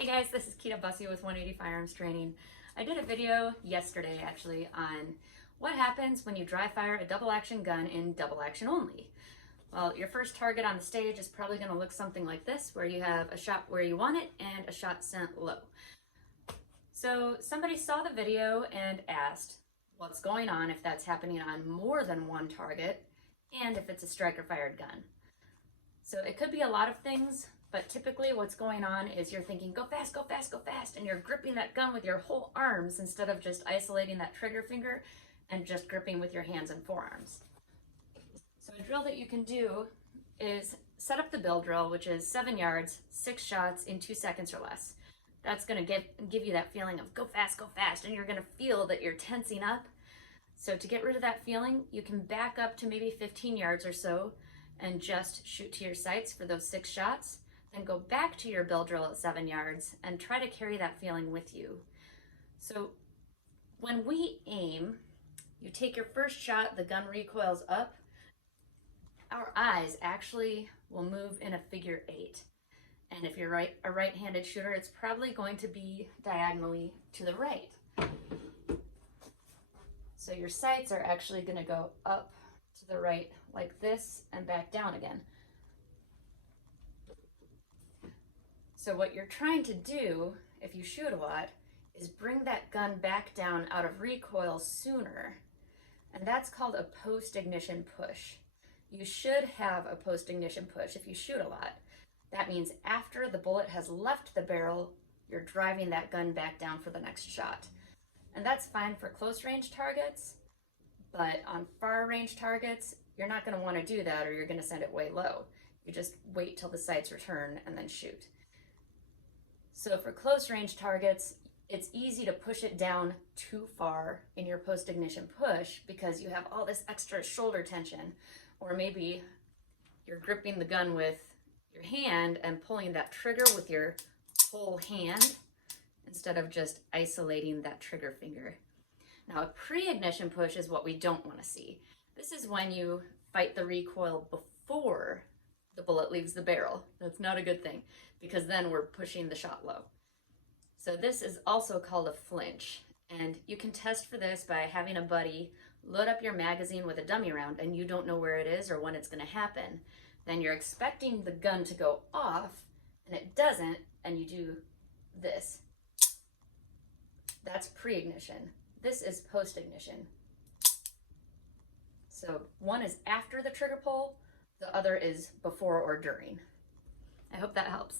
Hey guys, this is Keita Bussey with 180 Firearms Training. I did a video yesterday actually on what happens when you dry fire a double action gun in double action only. Well, your first target on the stage is probably going to look something like this, where you have a shot where you want it and a shot sent low. So somebody saw the video and asked what's going on if that's happening on more than one target and if it's a striker fired gun. So it could be a lot of things, but typically what's going on is you're thinking, go fast, go fast, go fast, and you're gripping that gun with your whole arms instead of just isolating that trigger finger and just gripping with your hands and forearms. So a drill that you can do is set up the bill drill, which is 7 yards, 6 shots in 2 seconds or less. That's going to give you that feeling of go fast, and you're going to feel that you're tensing up. So to get rid of that feeling, you can back up to maybe 15 yards or so and just shoot to your sights for those 6 shots. Then go back to your bill drill at 7 yards and try to carry that feeling with you. So when we aim, you take your first shot, the gun recoils up. Our eyes actually will move in a figure 8. And if you're a right-handed shooter, it's probably going to be diagonally to the right. So your sights are actually going to go up to the right like this and back down again. So what you're trying to do, if you shoot a lot, is bring that gun back down out of recoil sooner. And that's called a post-ignition push. You should have a post-ignition push if you shoot a lot. That means after the bullet has left the barrel, you're driving that gun back down for the next shot. And that's fine for close range targets, but on far range targets, you're not going to want to do that or you're going to send it way low. You just wait till the sights return and then shoot. So for close range targets, it's easy to push it down too far in your post-ignition push because you have all this extra shoulder tension, or maybe you're gripping the gun with your hand and pulling that trigger with your whole hand instead of just isolating that trigger finger. Now, a pre-ignition push is what we don't want to see. This is when you fight the recoil before the bullet leaves the barrel. That's not a good thing because then we're pushing the shot low. So this is also called a flinch, and you can test for this by having a buddy load up your magazine with a dummy round and you don't know where it is or when it's going to happen. Then you're expecting the gun to go off and it doesn't, and you do this. That's pre-ignition. This is post-ignition. So one is after the trigger pull, the other is before or during. I hope that helps.